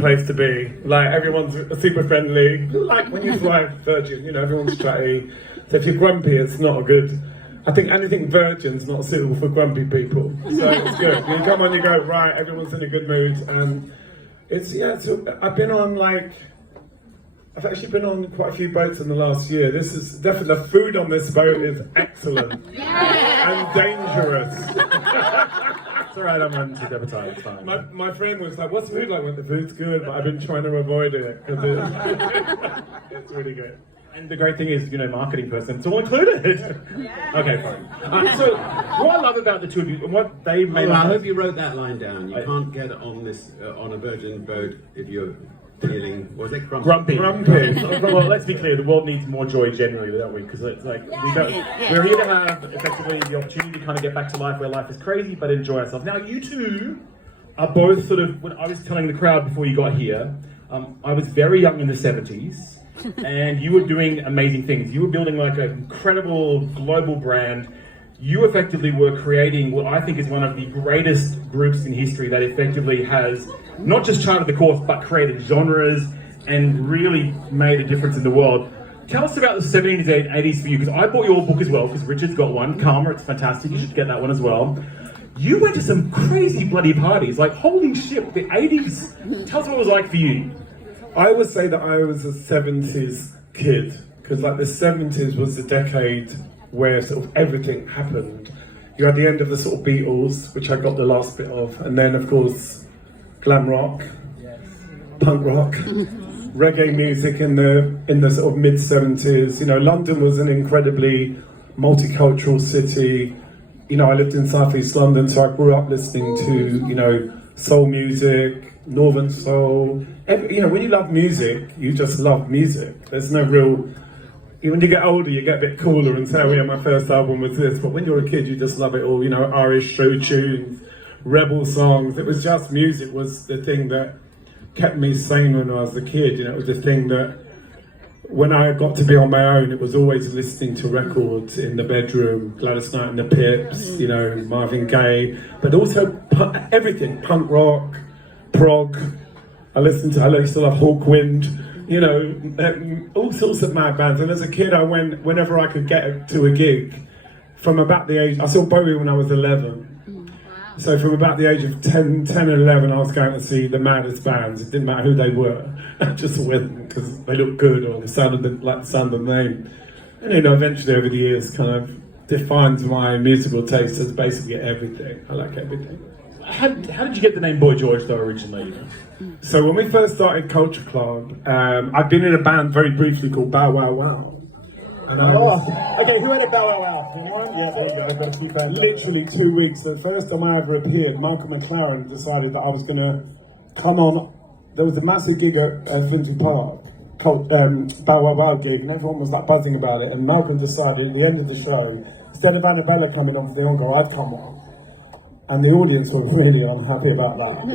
place to be. Like, everyone's super friendly. Like when you fly Virgin, you know, everyone's chatty. So if you're grumpy, it's not a good. I think anything Virgin's not suitable for grumpy people. So it's good. You come on, you go, right, everyone's in a good mood. And I've been on I've actually been on quite a few boats in the last year. This is definitely, the food on this boat is excellent and dangerous. It's alright, I'm on to appetite, it's fine. My friend was like, what's the food like? Well, the food's good, but I've been trying to avoid it because it's really good. And the great thing is, you know, marketing person, it's all included. Yeah. Okay, fine. So, what I love about the two of you, and what they made. I hope you wrote that line down. You can't get on this on a Virgin boat if you're feeling, was it grumpy? Well, let's be clear, the world needs more joy generally, don't we? Because it's like, we're here to have effectively the opportunity to kind of get back to life where life is crazy, but enjoy ourselves. Now, you two are both sort of, when I was telling the crowd before you got here, I was very young in the 70s, and you were doing amazing things. You were building like an incredible global brand. You effectively were creating what I think is one of the greatest groups in history that effectively has not just charted the course, but created genres and really made a difference in the world. Tell us about the 70s and 80s for you, because I bought your book as well, because Richard's got one, Karma, it's fantastic, you should get that one as well. You went to some crazy bloody parties, like holy shit, the 80s. Tell us what it was like for you. I would say that I was a 70s kid, because like the 70s was the decade where sort of everything happened. You had the end of the sort of Beatles, which I got the last bit of, and then of course glam rock, punk rock, reggae music in the sort of mid 70s. You know, London was an incredibly multicultural city. You know, I lived in South East London, so I grew up listening to, you know, soul music, northern soul. You know, when you love music, you just love music. There's no real. When you get older, you get a bit cooler and say, oh yeah, my first album was this. But when you're a kid, you just love it all. You know, Irish show tunes, rebel songs. It was just music was the thing that kept me sane when I was a kid. You know, it was the thing that when I got to be on my own, it was always listening to records in the bedroom, Gladys Knight and the Pips, you know, Marvin Gaye, but also everything, punk rock, prog. I used to love Hawkwind. You know, all sorts of mad bands. And as a kid, I went whenever I could get to a gig. From about the age, I saw Bowie when I was 11. So from about the age of 10 and 11, I was going to see the maddest bands. It didn't matter who they were. I just went because they looked good or sounded like the sound of the name. And you know, eventually over the years, kind of defines my musical taste as basically everything. I like everything. How did you get the name Boy George though originally? So when we first started Culture Club, I'd been in a band very briefly called Bow Wow Wow. And okay, who had a Bow Wow Wow? Anyone? Yeah, there you go. I've got a few fans. Literally 2 weeks. The first time I ever appeared, Malcolm McLaren decided that I was going to come on. There was a massive gig at Finsbury Park, called Bow Wow Wow gig, and everyone was like buzzing about it. And Malcolm decided at the end of the show, instead of Annabella coming on for the encore, I'd come on. And the audience were really unhappy about that.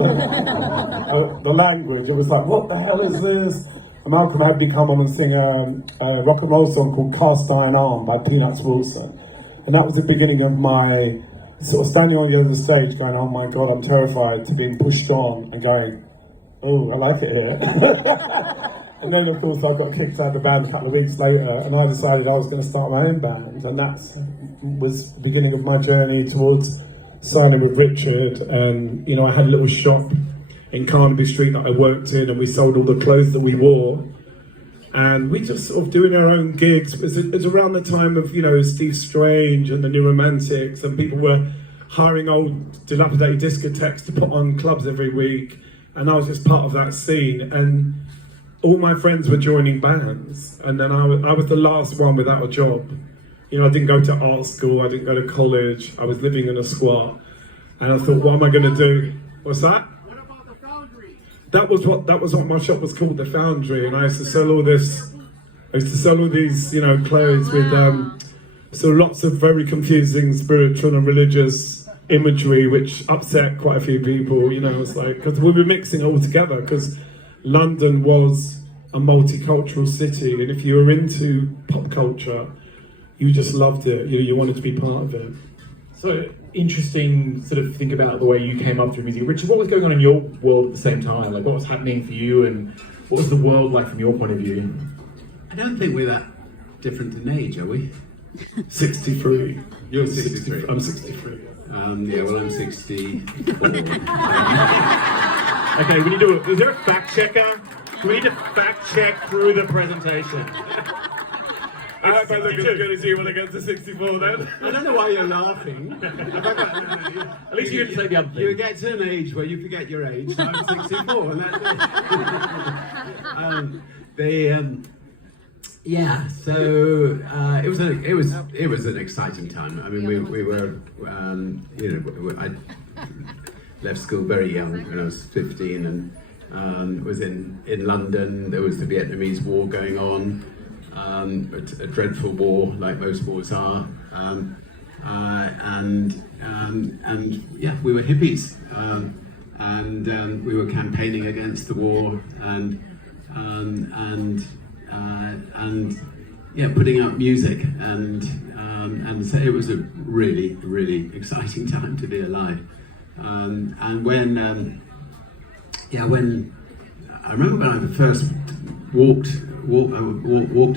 The language, it was like, what the hell is this? And Malcolm had me come on and sing a rock and roll song called Cast Iron Arm by Peanuts Wilson. And that was the beginning of my sort of standing on the other stage going, oh my God, I'm terrified, to being pushed on and going, oh, I like it here. And then of course I got kicked out of the band a couple of weeks later and I decided I was going to start my own band. And that was the beginning of my journey towards signing with Richard, and you know, I had a little shop in Carnaby Street that I worked in, and we sold all the clothes that we wore, and we just sort of doing our own gigs. It was around the time of, you know, Steve Strange and the New Romantics, and people were hiring old dilapidated discotheques to put on clubs every week, and I was just part of that scene, and all my friends were joining bands, and then I was the last one without a job. You know, I didn't go to art school, I didn't go to college, I was living in a squat, and I thought, what am I going to do? What's that? What about the Foundry? That was what my shop was called, the Foundry, and I used to sell all these, you know, clothes with so lots of very confusing spiritual and religious imagery, which upset quite a few people. You know, it's like, because we were mixing it all together, because London was a multicultural city, and if you were into pop culture, you just loved it. You wanted to be part of it. So interesting sort of think about the way you came up through music. Richard, what was going on in your world at the same time? Like, what was happening for you, and what was the world like from your point of view? I don't think we're that different in age, are we? 63. You're 63. I'm 63. Yeah, well, I'm 64. Okay, we need to. Is there a fact checker? We need to fact check through the presentation. I hope I look as good as you when I get to 64 then. I don't know why you're laughing. At least you didn't say the other thing. You get to an age where you forget your age. So I'm 64, and that's it. Yeah. So it was an exciting time. I mean, we were I left school very young when I was 15, and was in London. There was the Vietnamese War going on. A dreadful war, like most wars are, and yeah, we were hippies, and we were campaigning against the war, and yeah, putting out music, and so it was a really exciting time to be alive, and when I remember when I first walked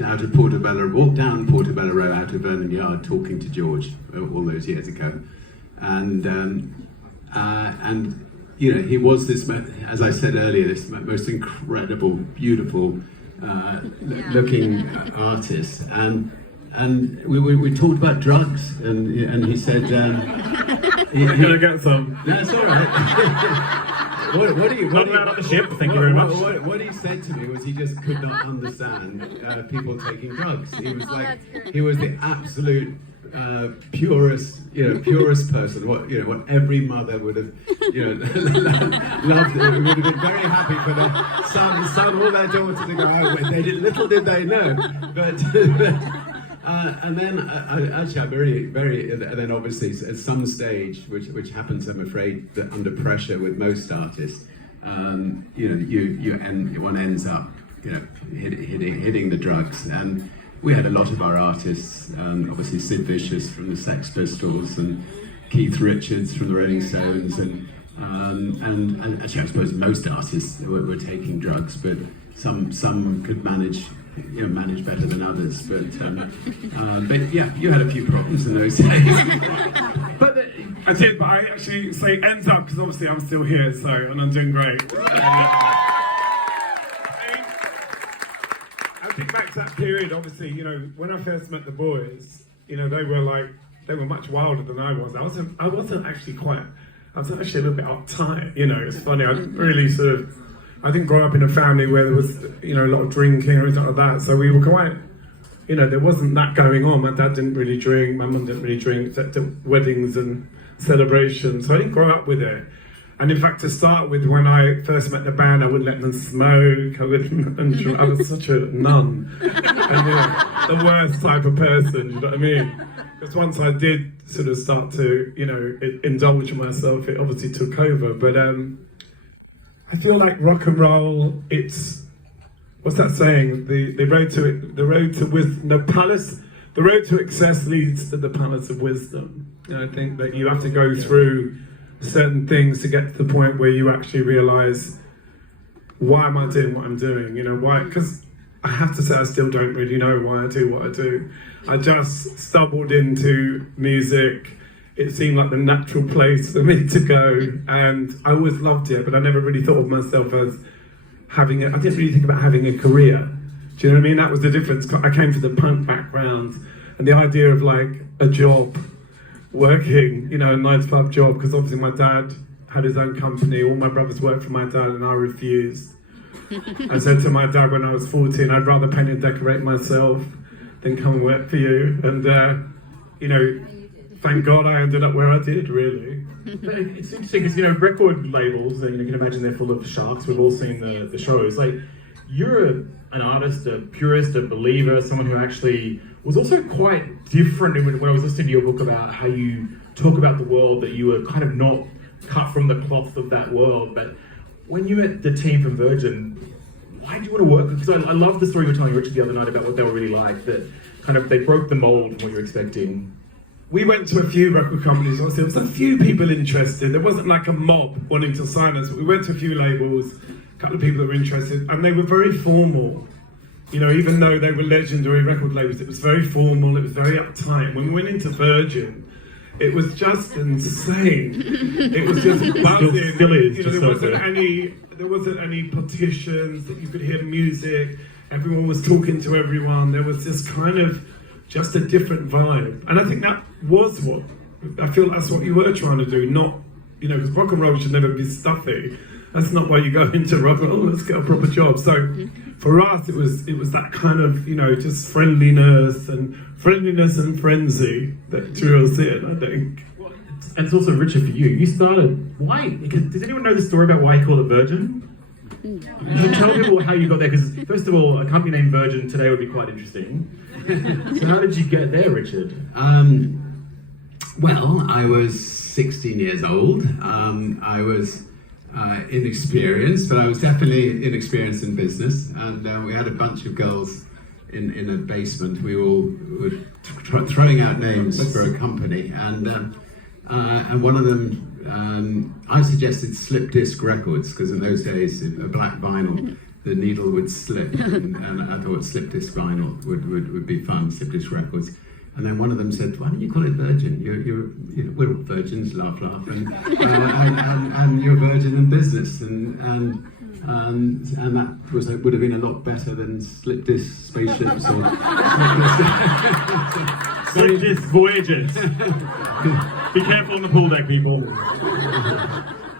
out of Portobello, walked down Portobello Row out of Vernon Yard, talking to George all those years ago, and you know, he was this, as I said earlier, this most incredible, beautiful looking artist, and we talked about drugs, and he said, I'm gonna get some. That's all right. What he out on the ship, thank you very much. What he said to me was he just could not understand people taking drugs. He was like, he was the absolute purest person. What every mother would have, loved. Would have been very happy for their son or their daughter to go out with. Little did they know, but. And then, actually, I'm very. And then, obviously, at some stage, which happens, I'm afraid, that under pressure with most artists, one ends up, hitting the drugs. And we had a lot of our artists, obviously Sid Vicious from the Sex Pistols, and Keith Richards from the Rolling Stones, and actually, I suppose most artists were taking drugs, but some could manage better than others, but yeah, you had a few problems in those days. But I did, but I actually say ends up because obviously I'm still here, and I'm doing great. I think back to that period, obviously, when I first met the boys, they were much wilder than I was. I was actually a little bit uptight. It's funny. I didn't really I didn't grow up in a family where there was, a lot of drinking or anything like that. So we were quite, there wasn't that going on. My dad didn't really drink. My mum didn't really drink, except at weddings and celebrations. So I didn't grow up with it. And in fact, to start with, when I first met the band, I wouldn't let them smoke. I was such a nun. And, the worst type of person, you know what I mean? Because once I did sort of start to, indulge myself, it obviously took over. But, I feel like rock and roll, it's, what's that saying? The road to excess leads to the palace of wisdom. And I think that you have to go through certain things to get to the point where you actually realize, why am I doing what I'm doing? Why? Because I have to say, I still don't really know why I do what I do. I just stumbled into music. It seemed like the natural place for me to go, and I always loved it, but I never really thought of myself as I didn't really think about having a career. Do you know what I mean? That was the difference. I came from the punk background, and the idea of like a job, working, a 9-to-5 job, because obviously my dad had his own company, all my brothers worked for my dad, and I refused. I said to my dad when I was 14, I'd rather paint and decorate myself than come and work for you, and thank God I ended up where I did, really. It's interesting because, record labels, and you can imagine they're full of sharks. We've all seen the shows. Like, you're an artist, a purist, a believer, someone who actually was also quite different when I was listening to your book about how you talk about the world, that you were kind of not cut from the cloth of that world. But when you met the team from Virgin, why do you want to work? Because I love the story you were telling Richard the other night about what they were really like, that kind of they broke the mold from what you're expecting. we went to a few record companies. Obviously, there was a few people interested. There wasn't like a mob wanting to sign us. But we went to a few labels, a couple of people that were interested, and they were very formal. You know, even though they were legendary record labels, it was very formal. It was very uptight. When we went into Virgin, it was just insane. It was just buzzing. Still is, you know, just there wasn't any partitions that you could hear music. Everyone was talking to everyone. There was this kind of just a different vibe, and I think that was what I feel. That's what you were trying to do. Not, you know, because rock and roll should never be stuffy. That's not why you go into rock and roll. Let's get a proper job. So for us, it was that kind of, you know, just friendliness and frenzy that drew us in, I think. And it's also richer for you. You started, why? Because, does anyone know the story about why you called it Virgin? You should tell people how you got there, because first of all, a company named Virgin today would be quite interesting. So how did you get there, Richard? Well, I was 16 years old. I was inexperienced, but I was definitely inexperienced in business. And we had a bunch of girls in a basement. We all were throwing out names for a company, and one of them, I suggested Slip Disc Records, because in those days, a black vinyl, the needle would slip, and I thought Slip Disc Vinyl would be fun, Slip Disc Records. And then one of them said, "Why don't you call it Virgin? We're all virgins, laugh, and you're virgin in business." And that would have been a lot better than Slip Disc Spaceships or Slip Disc Voyagers. Be careful on the pool deck, people.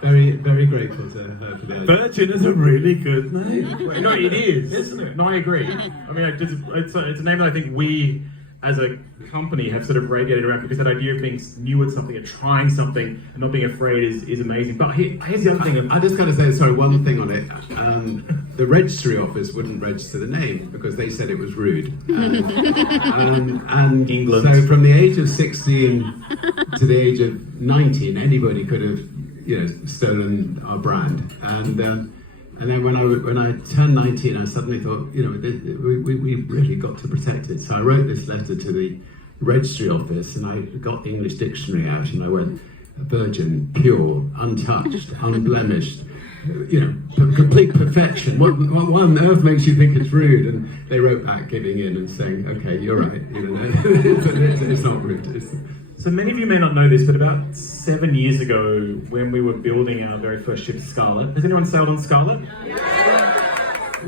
Very, very grateful to her for that. Virgin is a really good name. No, it is, Isn't it? No, I agree. I mean, it's a name that I think we, as a company, have sort of radiated around, because that idea of being new at something and trying something and not being afraid is amazing. But here's the other thing. I just got to say, sorry, one thing on it. The registry office wouldn't register the name because they said it was rude. And England. So from the age of 16 to the age of 19, anybody could have, you know, stolen our brand. And then when I turned 19, I suddenly thought, you know, we really got to protect it. So I wrote this letter to the registry office, and I got the English dictionary out, and I went, virgin, pure, untouched, unblemished, you know, complete perfection. What on earth makes you think it's rude? And they wrote back, giving in and saying, okay, you're right. You know, it's not rude. So many of you may not know this, but about 7 years ago, when we were building our very first ship, Scarlet, has anyone sailed on Scarlet?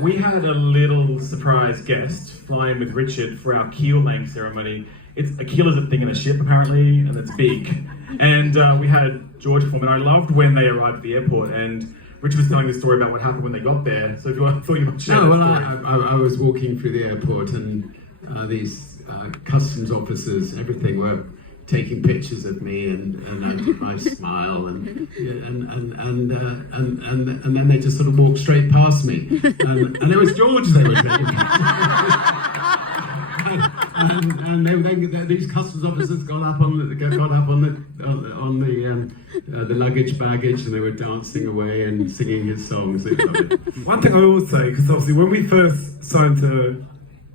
We had a little surprise guest fly in with Richard for our keel laying ceremony. A keel is a thing in a ship, apparently, and it's big. And we had George perform, and I loved when they arrived at the airport, and Richard was telling the story about what happened when they got there. So if you thought you might share that story. I was walking through the airport, and these customs officers, everything, were taking pictures of me, and my smile, and then they just sort of walked straight past me, and it was George they were taking pictures. and these customs officers got up on the luggage baggage, and they were dancing away and singing his songs. One thing I will say, because obviously when we first signed to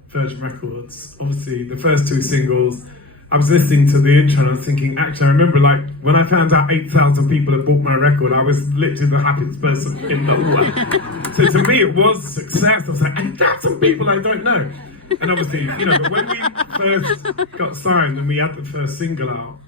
Virgin Records, obviously the first two singles, I was listening to the intro and I was thinking, actually, I remember like when I found out 8,000 people had bought my record, I was literally the happiest person in the world. So to me, it was a success. I was like, 8,000 people I don't know. And obviously, you know, but when we first got signed and we had the first single out,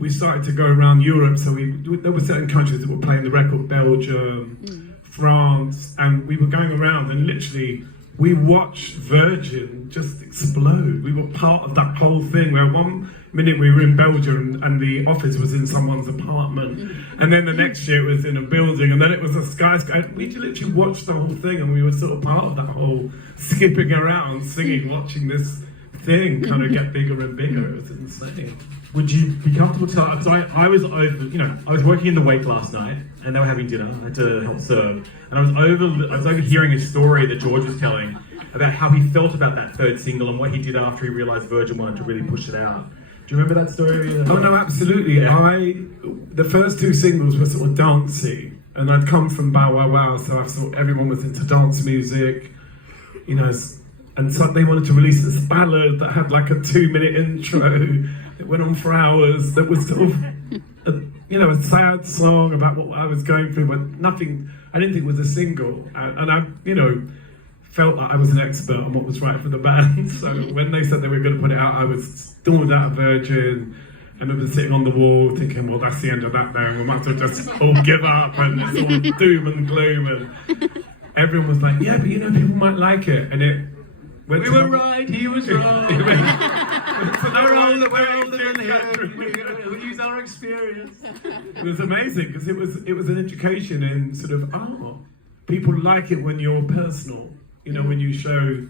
we started to go around Europe. So there were certain countries that were playing the record, Belgium, France, and we were going around and literally we watched Virgin just explode. We were part of that whole thing where one minute we were in Belgium and the office was in someone's apartment, and then the next year it was in a building, and then it was a skyscraper. We literally watched the whole thing, and we were sort of part of that whole skipping around, singing, watching this thing kind of get bigger and bigger. It was insane. Would you be comfortable to tell? Because I was over, you know, I was working in the wake last night, and they were having dinner. I had to help serve, and I was overhearing a story that George was telling about how he felt about that third single and what he did after he realised Virgin wanted to really push it out. Do you remember that story? Oh no, absolutely. Yeah. The first two singles were sort of dancey, and I'd come from Bow Wow Wow, so I thought everyone was into dance music, you know. And so they wanted to release this ballad that had like a 2-minute intro, It went on for hours. There was sort of, a sad song about what I was going through, but nothing. I didn't think it was a single, and I, felt like I was an expert on what was right for the band. So when they said they were going to put it out, I was stormed out of Virgin. And I was sitting on the wall thinking, well, that's the end of that now. We might as well just all give up, and it's all doom and gloom. And everyone was like, yeah, but people might like it. And it went We were right, he was wrong. We're older than him. We'll use our experience. It was amazing because it was an education in sort of, people like it when you're personal. When you show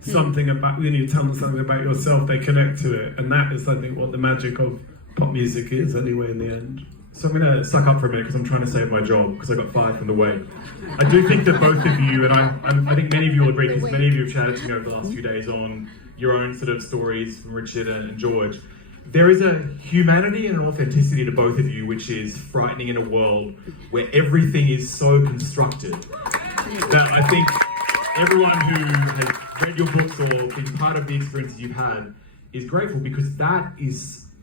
something about, when you tell them something about yourself, they connect to it. And that is, I think, what the magic of pop music is anyway in the end. So I'm going to suck up for a minute because I'm trying to save my job because I got fired from the way. I do think that both of you, and I think many of you will agree because many of you have chatted to me over the last few days on your own sort of stories from Richard and George. There is a humanity and an authenticity to both of you which is frightening in a world where everything is so constructed that I think everyone who has read your books or been part of the experiences you've had is grateful because that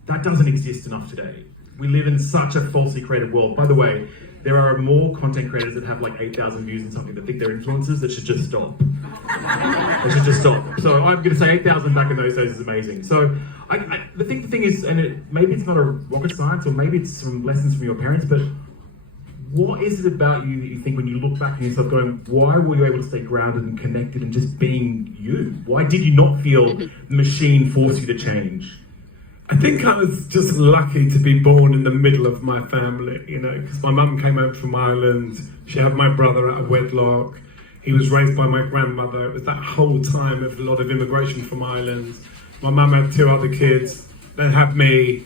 doesn't exist enough today. We live in such a falsely created world. By the way, there are more content creators that have like 8,000 views on something that think they're influencers that should just stop. They should just stop. So I'm going to say 8,000 back in those days is amazing. So the thing is, and maybe it's not a rocket science or maybe it's some lessons from your parents, but what is it about you that you think when you look back at yourself going, why were you able to stay grounded and connected and just being you? Why did you not feel the machine force you to change? I think I was just lucky to be born in the middle of my family, because my mum came over from Ireland. She had my brother out of wedlock. He was raised by my grandmother. It was that whole time of a lot of immigration from Ireland. My mum had 2 other kids. They had me.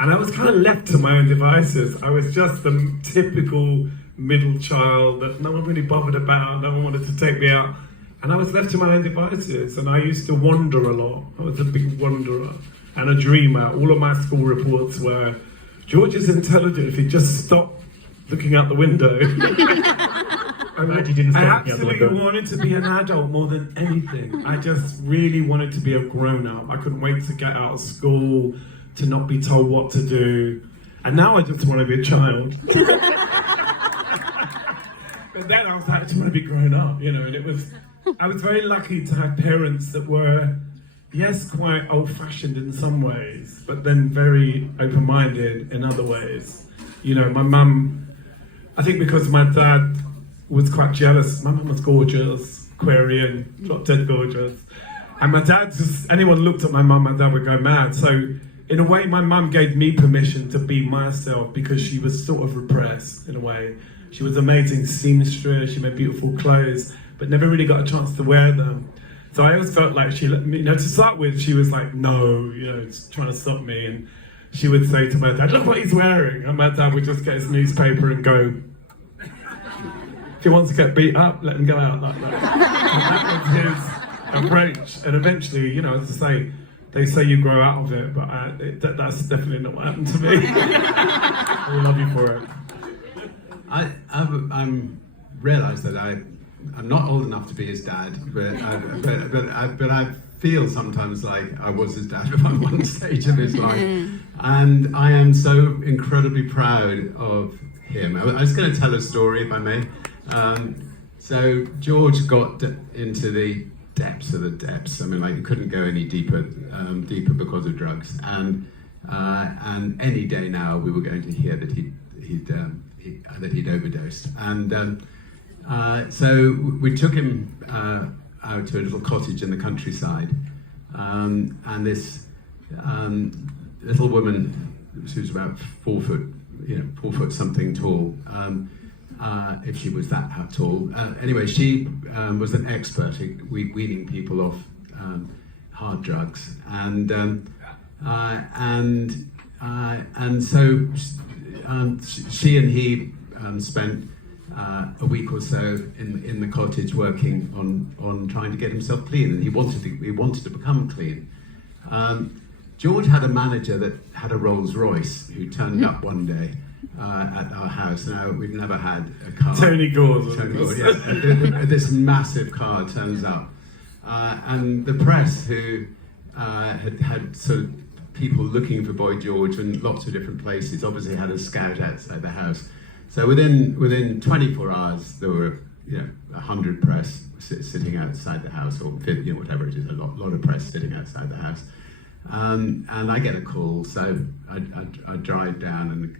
And I was kind of left to my own devices. I was just the typical middle child that no one really bothered about. No one wanted to take me out. And I was left to my own devices. And I used to wander a lot. I was a big wanderer and a dreamer. All of my school reports were, George is intelligent if he just stopped looking out the window. I'm glad you didn't stop I looking out the absolutely window. wanted to be an adult more than anything. I just really wanted to be a grown-up. I couldn't wait to get out of school, to not be told what to do. And now I just want to be a child. But then I was like, I just want to be grown up, and I was very lucky to have parents that were, yes, quite old-fashioned in some ways, but then very open-minded in other ways. My mum, I think because my dad was quite jealous. My mum was gorgeous, Aquarian, not dead gorgeous. And my dad anyone looked at my mum, my dad would go mad. So in a way, my mum gave me permission to be myself because she was sort of repressed in a way. She was an amazing seamstress, she made beautiful clothes, but never really got a chance to wear them. So I always felt like she let me, to start with, she was like, no, trying to stop me. And she would say to my dad, look what he's wearing. And my dad would just get his newspaper and go, if he wants to get beat up, let him go out like that. And that was his approach. And eventually, as I say, they say you grow out of it, but that's definitely not what happened to me. I love you for it. I'm realised that I'm not old enough to be his dad, but I feel sometimes like I was his dad at one stage of his life, and I am so incredibly proud of him. I was going to tell a story, if I may. So George got into the depths of the depths. I mean, like, you couldn't go any deeper because of drugs, and any day now we were going to hear that he'd overdosed, and so we took him out to a little cottage in the countryside, and this little woman, she was about 4 foot something tall, if she was that tall. Anyway, she was an expert at weaning people off hard drugs, and so she and he spent a week or so in the cottage working on trying to get himself clean, and he wanted to become clean. George had a manager that had a Rolls Royce who turned up one day at our house. Now, we've never had a car. Tony Gore, yeah. This massive car turns up, and the press, who had sort of people looking for Boy George in lots of different places. Obviously, had a scout outside the house. So within 24 hours, there were 100 press sitting outside the house, or whatever it is, a lot of press sitting outside the house. And I get a call, so I drive down and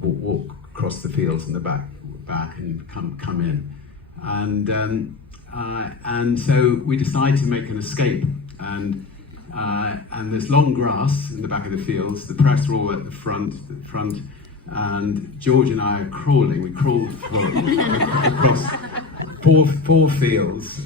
walk across the fields in the back and come in, and so we decide to make an escape, and there's long grass in the back of the fields. The press are all at the front, and George and I are crawling. We crawl across four fields.